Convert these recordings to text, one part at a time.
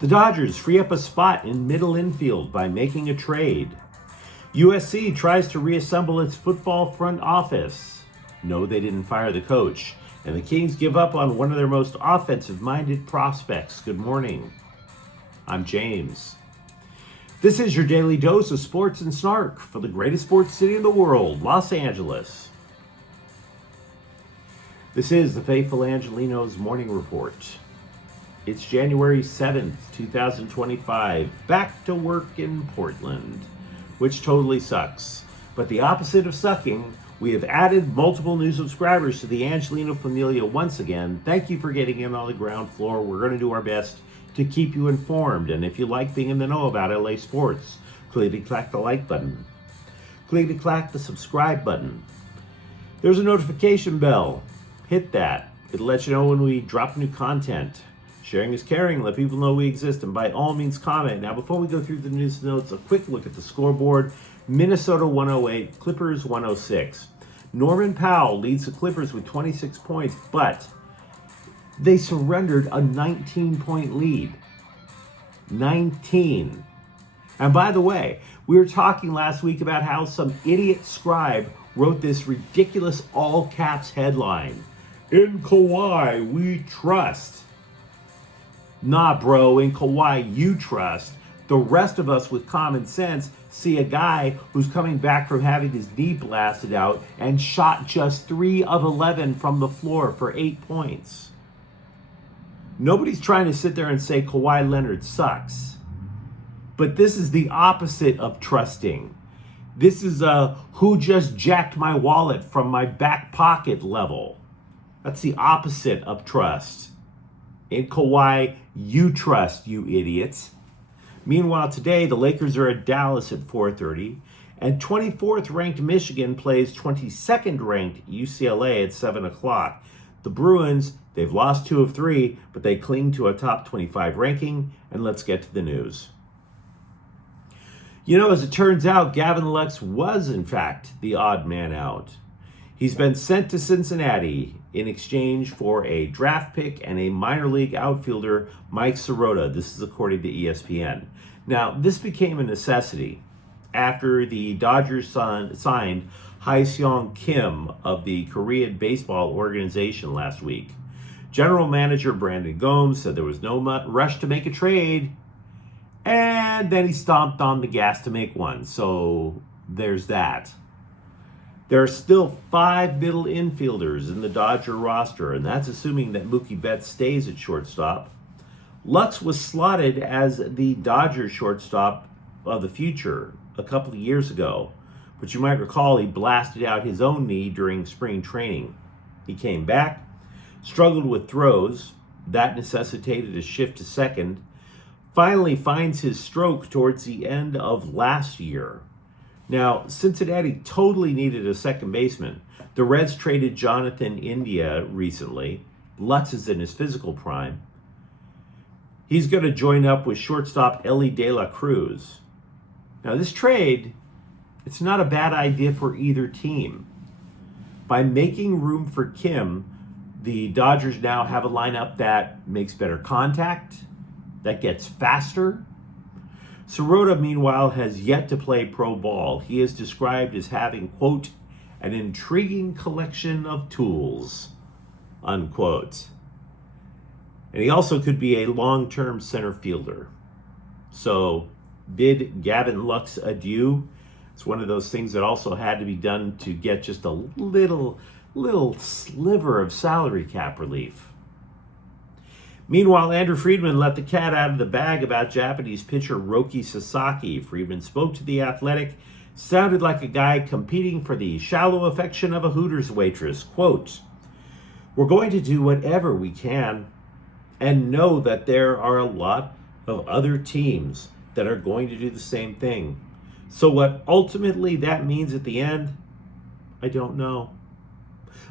The Dodgers free up a spot in middle infield by making a trade. USC tries to reassemble its football front office. No, they didn't fire the coach. And the Kings give up on one of their most offensive-minded prospects. Good morning. I'm James. This is your daily dose of sports and snark for the greatest sports city in the world, Los Angeles. This is the faithful Angelenos morning report. It's January 7th, 2025. Back to work in Portland, which totally sucks. But the opposite of sucking, we have added multiple new subscribers to the Angeleno familia once again. Thank you for getting in on the ground floor. We're going to do our best to keep you informed. And if you like being in the know about LA sports, clickety-clack the like button. Clickety-clack the subscribe button. There's a notification bell. Hit that. It'll let you know when we drop new content. Sharing is caring. Let people know we exist. And by all means, comment. Now, before we go through the news notes, a quick look at the scoreboard. Minnesota 108, Clippers 106. Norman Powell leads the Clippers with 26 points, but they surrendered a 19-point lead. 19. And by the way, we were talking last week about how some idiot scribe wrote this ridiculous all-caps headline. In Kawhi, we trust. Nah, bro, in Kawhi, you trust. The rest of us with common sense see a guy who's coming back from having his knee blasted out and shot just 3 of 11 from the floor for 8 points. Nobody's trying to sit there and say Kawhi Leonard sucks. But this is the opposite of trusting. This is a who just jacked my wallet from my back pocket level. That's the opposite of trust. In Kawhi, you trust, you idiots. Meanwhile, today, the Lakers are at Dallas at 4:30, and 24th ranked Michigan plays 22nd ranked UCLA at 7 o'clock. The Bruins, they've lost 2 of 3, but they cling to a top 25 ranking, and let's get to the news. You know, as it turns out, Gavin Lux was, in fact, the odd man out. He's been sent to Cincinnati in exchange for a draft pick and a minor league outfielder, Mike Sirota. This is according to ESPN. Now, this became a necessity after the Dodgers signed Ha-Seong Kim of the Korean baseball organization last week. General manager Brandon Gomes said there was no rush to make a trade, and then he stomped on the gas to make one. So there's that. There are still 5 middle infielders in the Dodger roster, and that's assuming that Mookie Betts stays at shortstop. Lux was slotted as the Dodger shortstop of the future a couple of years ago, but you might recall he blasted out his own knee during spring training. He came back, struggled with throws, that necessitated a shift to second, finally finds his stroke towards the end of last year. Now, Cincinnati totally needed a second baseman. The Reds traded Jonathan India recently. Lutz is in his physical prime. He's going to join up with shortstop Ellie De La Cruz. Now, this trade, it's not a bad idea for either team. By making room for Kim, the Dodgers now have a lineup that makes better contact, that gets faster. Sirota, meanwhile, has yet to play pro ball. He is described as having, quote, an intriguing collection of tools, unquote. And he also could be a long-term center fielder. So bid Gavin Lux adieu. It's one of those things that also had to be done to get just a little sliver of salary cap relief. Meanwhile, Andrew Friedman let the cat out of the bag about Japanese pitcher Roki Sasaki. Friedman spoke to The Athletic, sounded like a guy competing for the shallow affection of a Hooters waitress. Quote, "We're going to do whatever we can and know that there are a lot of other teams that are going to do the same thing. So what ultimately that means at the end, I don't know.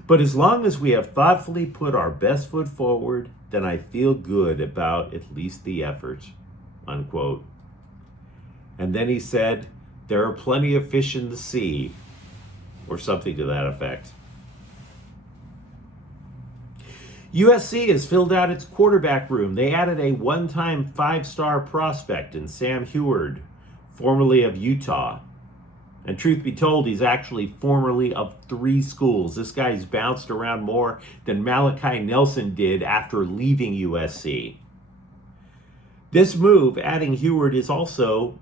But as long as we have thoughtfully put our best foot forward, then I feel good about at least the effort," unquote. And then he said, "There are plenty of fish in the sea," or something to that effect. USC has filled out its quarterback room. They added a one-time five-star prospect in Sam Heward, formerly of Utah. And truth be told, he's actually formerly of 3 schools. This guy's bounced around more than Malachi Nelson did after leaving USC. This move, adding Heward, is also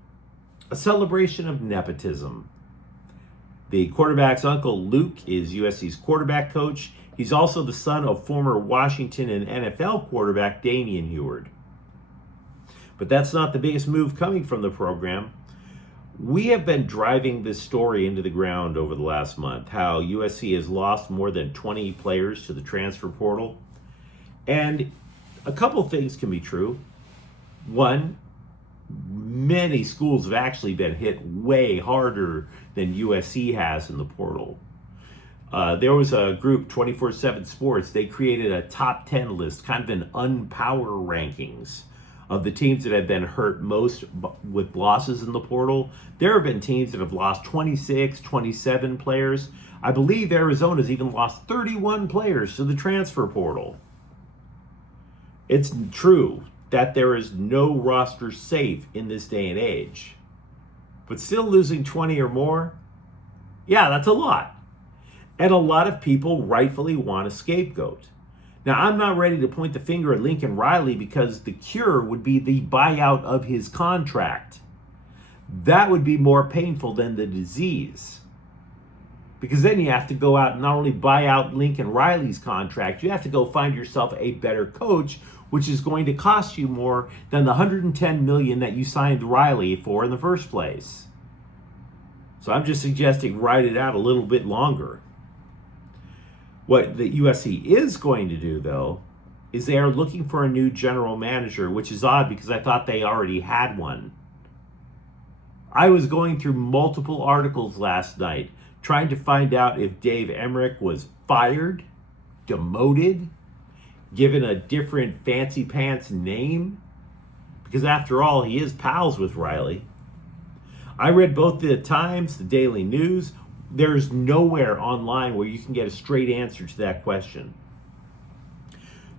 a celebration of nepotism. The quarterback's uncle, Luke, is USC's quarterback coach. He's also the son of former Washington and NFL quarterback Damian Heward. But that's not the biggest move coming from the program. We have been driving this story into the ground over the last month, how USC has lost more than 20 players to the transfer portal. And a couple things can be true. One, many schools have actually been hit way harder than USC has in the portal. There was a group, 24/7 Sports, they created a top 10 list, kind of an unpower rankings of the teams that have been hurt most with losses in the portal. There have been teams that have lost 26, 27 players. I believe Arizona's even lost 31 players to the transfer portal. It's true that there is no roster safe in this day and age. But still losing 20 or more, yeah, that's a lot. And a lot of people rightfully want a scapegoat. Now, I'm not ready to point the finger at Lincoln Riley because the cure would be the buyout of his contract. That would be more painful than the disease. Because then you have to go out and not only buy out Lincoln Riley's contract, you have to go find yourself a better coach, which is going to cost you more than the $110 million that you signed Riley for in the first place. So I'm just suggesting ride it out a little bit longer. What the USC is going to do, though, is they are looking for a new general manager, which is odd because I thought they already had one. I was going through multiple articles last night trying to find out if Dave Emmerich was fired, demoted, given a different fancy pants name, because after all, he is pals with Riley. I read both the Times, the Daily News. There's nowhere online where you can get a straight answer to that question.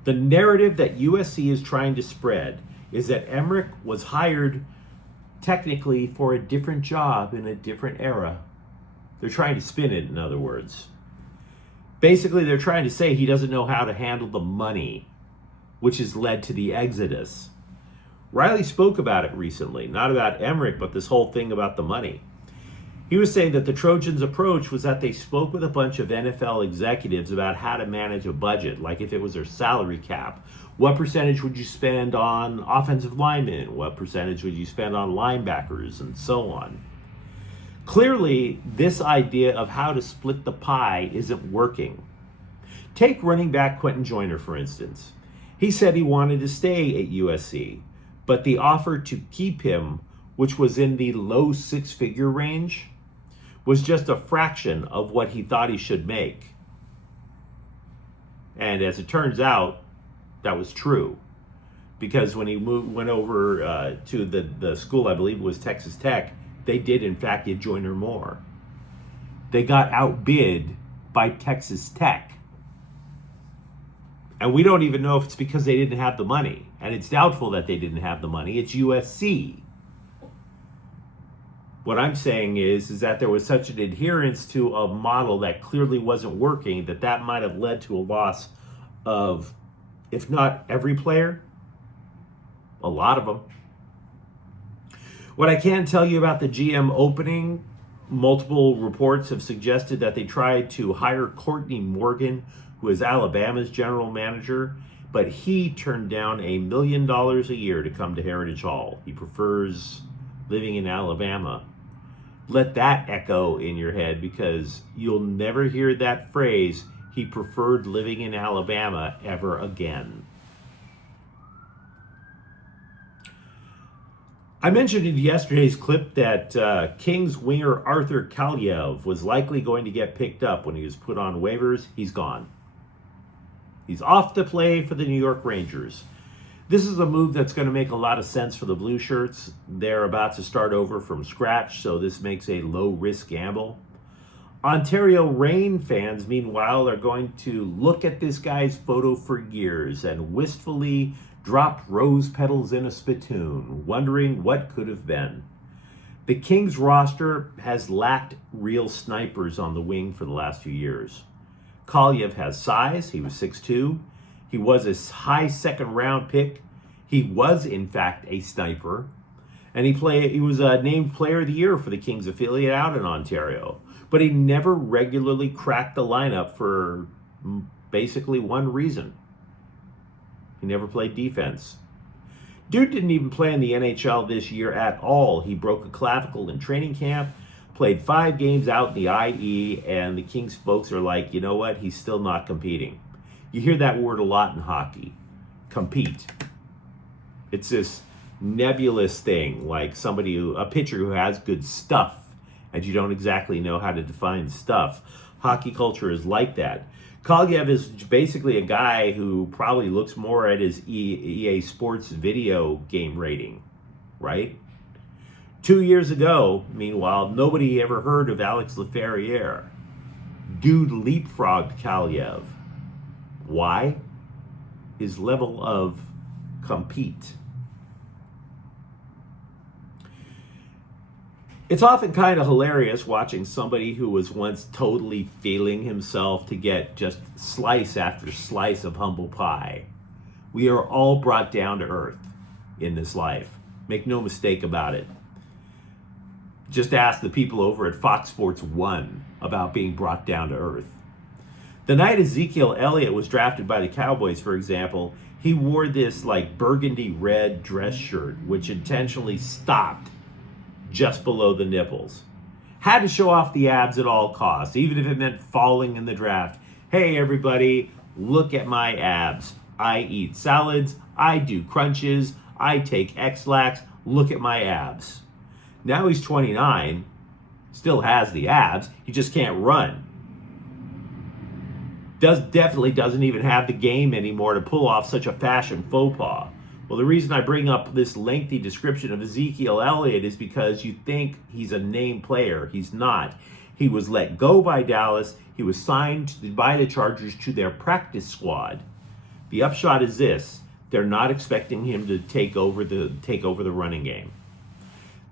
The narrative that USC is trying to spread is that Emmerich was hired technically for a different job in a different era. They're trying to spin it, in other words. Basically, they're trying to say he doesn't know how to handle the money, which has led to the exodus. Riley spoke about it recently, not about Emmerich, but this whole thing about the money. He was saying that the Trojans' approach was that they spoke with a bunch of NFL executives about how to manage a budget, like if it was their salary cap. What percentage would you spend on offensive linemen? What percentage would you spend on linebackers? And so on. Clearly, this idea of how to split the pie isn't working. Take running back Quentin Joyner, for instance. He said he wanted to stay at USC, but the offer to keep him, which was in the low 6-figure range, was just a fraction of what he thought he should make. And as it turns out, that was true. Because when he went over to the school, I believe it was Texas Tech, they did in fact give Joyner more. They got outbid by Texas Tech. And we don't even know if it's because they didn't have the money. And it's doubtful that they didn't have the money. It's USC. What I'm saying is that there was such an adherence to a model that clearly wasn't working that might have led to a loss of, if not every player, a lot of them. What I can tell you about the GM opening, multiple reports have suggested that they tried to hire Courtney Morgan, who is Alabama's general manager, but he turned down $1 million a year to come to Heritage Hall. He prefers living in Alabama. Let that echo in your head, because you'll never hear that phrase, he preferred living in Alabama, ever again. I mentioned in yesterday's clip that Kings winger Arthur Kaliev was likely going to get picked up when he was put on waivers. He's gone. He's off to play for the New York Rangers. This is a move that's going to make a lot of sense for the Blue Shirts. They're about to start over from scratch, so this makes a low-risk gamble. Ontario Reign fans, meanwhile, are going to look at this guy's photo for years and wistfully drop rose petals in a spittoon, wondering what could have been. The Kings roster has lacked real snipers on the wing for the last few years. Kaliev has size. He was 6'2". He was a high second-round pick. He was, in fact, a sniper. And he was a named player of the year for the Kings affiliate out in Ontario. But he never regularly cracked the lineup for basically one reason. He never played defense. Dude didn't even play in the NHL this year at all. He broke a clavicle in training camp, played 5 games out in the IE, and the Kings folks are like, you know what? He's still not competing. You hear that word a lot in hockey. Compete. It's this nebulous thing, like a pitcher who has good stuff, and you don't exactly know how to define stuff. Hockey culture is like that. Kaliev is basically a guy who probably looks more at his EA Sports video game rating, right? 2 years ago, meanwhile, nobody ever heard of Alex Laferriere. Dude leapfrogged Kaliev. Why? His level of compete. It's often kind of hilarious watching somebody who was once totally feeling himself to get just slice after slice of humble pie. We are all brought down to earth in this life. Make no mistake about it. Just ask the people over at Fox Sports 1 about being brought down to earth. The night Ezekiel Elliott was drafted by the Cowboys, for example, he wore this like burgundy red dress shirt, which intentionally stopped just below the nipples. Had to show off the abs at all costs, even if it meant falling in the draft. Hey everybody, look at my abs. I eat salads, I do crunches, I take X-Lax, look at my abs. Now he's 29, still has the abs, he just can't run. Definitely doesn't even have the game anymore to pull off such a fashion faux pas. Well, the reason I bring up this lengthy description of Ezekiel Elliott is because you think he's a name player. He's not. He was let go by Dallas. He was signed by the Chargers to their practice squad. The upshot is this: they're not expecting him to take over the running game.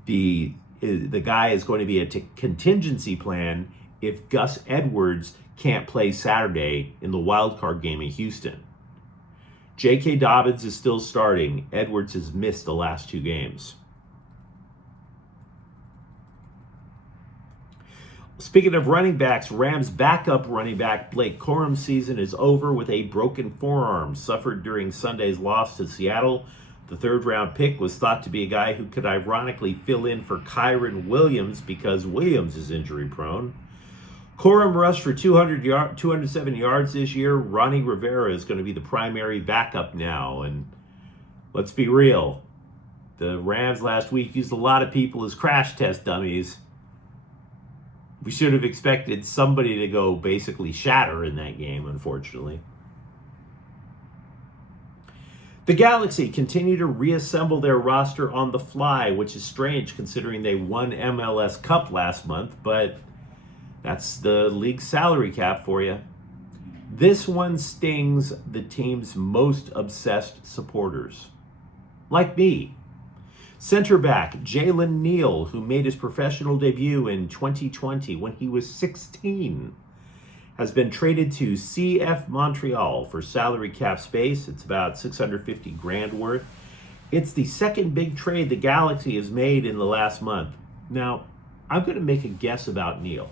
The guy is going to be a contingency plan if Gus Edwards can't play Saturday in the wild card game in Houston. J.K. Dobbins is still starting. Edwards has missed the last 2 games. Speaking of running backs, Rams backup running back Blake Corum's season is over with a broken forearm suffered during Sunday's loss to Seattle. The 3rd-round pick was thought to be a guy who could ironically fill in for Kyron Williams because Williams is injury-prone. Corum rushed for 207 yards this year. Ronnie Rivera is going to be the primary backup now. And let's be real, the Rams last week used a lot of people as crash test dummies. We should have expected somebody to go basically shatter in that game, unfortunately. The Galaxy continue to reassemble their roster on the fly, which is strange considering they won MLS Cup last month, but that's the league salary cap for you. This one stings the team's most obsessed supporters, like me. Center back Jalen Neal, who made his professional debut in 2020 when he was 16, has been traded to CF Montreal for salary cap space. It's about $650,000 worth. It's the second big trade the Galaxy has made in the last month. Now, I'm going to make a guess about Neal,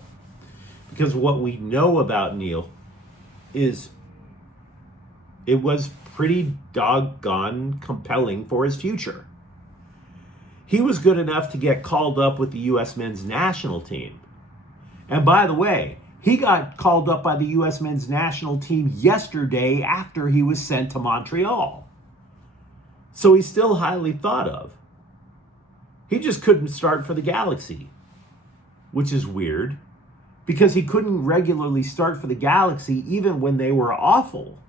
because what we know about Neal is it was pretty doggone compelling for his future. He was good enough to get called up with the U.S. men's national team. And by the way, he got called up by the U.S. men's national team yesterday after he was sent to Montreal. So he's still highly thought of. He just couldn't start for the Galaxy, which is weird, because he couldn't regularly start for the Galaxy even when they were awful.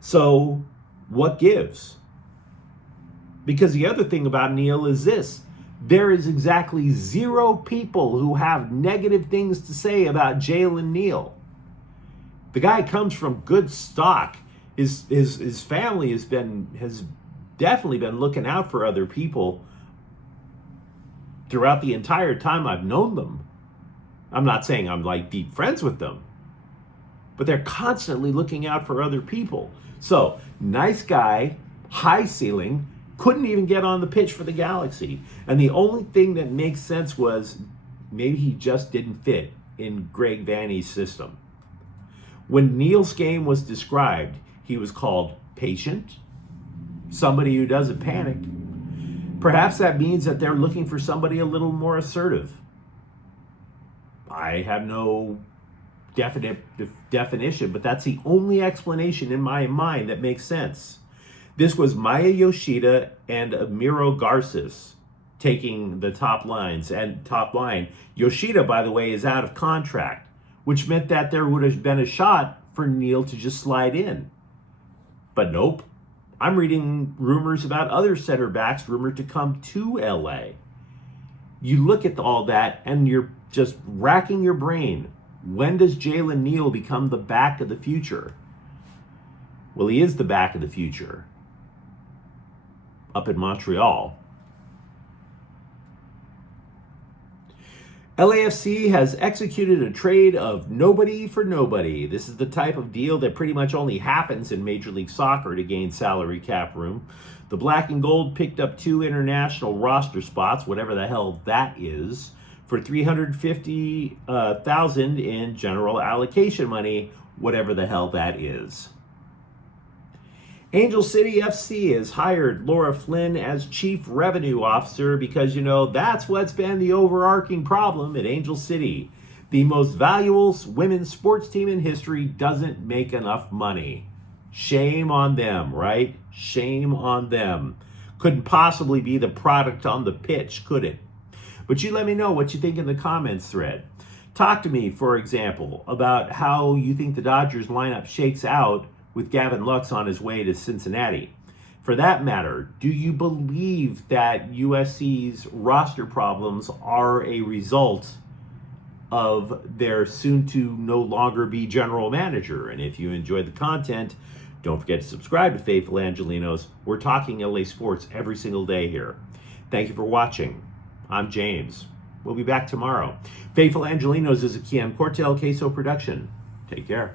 So what gives? Because the other thing about Neal is this: There is exactly 0 people who have negative things to say about Jalen Neal. The guy comes from good stock. His family has definitely been looking out for other people throughout the entire time I've known them. I'm not saying I'm like deep friends with them, but they're constantly looking out for other people. So, nice guy, high ceiling, couldn't even get on the pitch for the Galaxy. And the only thing that makes sense was maybe he just didn't fit in Greg Vanney's system. When Neal's game was described, he was called patient, somebody who doesn't panic. Perhaps that means that they're looking for somebody a little more assertive. I have no definite definition, but that's the only explanation in my mind that makes sense. This was Maya Yoshida and Amiro Garces taking the top lines and top line. Yoshida, by the way, is out of contract, which meant that there would have been a shot for Neal to just slide in. But nope. I'm reading rumors about other center backs rumored to come to LA. You look at all that and you're just racking your brain. When does Jalen Neal become the back of the future? Well, he is the back of the future up in Montreal. LAFC has executed a trade of nobody for nobody. This is the type of deal that pretty much only happens in Major League Soccer to gain salary cap room. The Black and Gold picked up 2 international roster spots, whatever the hell that is, for $350,000 in general allocation money, whatever the hell that is. Angel City FC has hired Laura Flynn as Chief Revenue Officer because, that's what's been the overarching problem at Angel City. The most valuable women's sports team in history doesn't make enough money. Shame on them, right? Shame on them. Couldn't possibly be the product on the pitch, could it? But you let me know what you think in the comments thread. Talk to me, for example, about how you think the Dodgers lineup shakes out with Gavin Lux on his way to Cincinnati. For that matter, do you believe that USC's roster problems are a result of their soon to no longer be general manager? And if you enjoyed the content, don't forget to subscribe to Faithful Angelenos. We're talking LA sports every single day here. Thank you for watching. I'm James. We'll be back tomorrow. Faithful Angelenos is a Kian Cortel Queso production. Take care.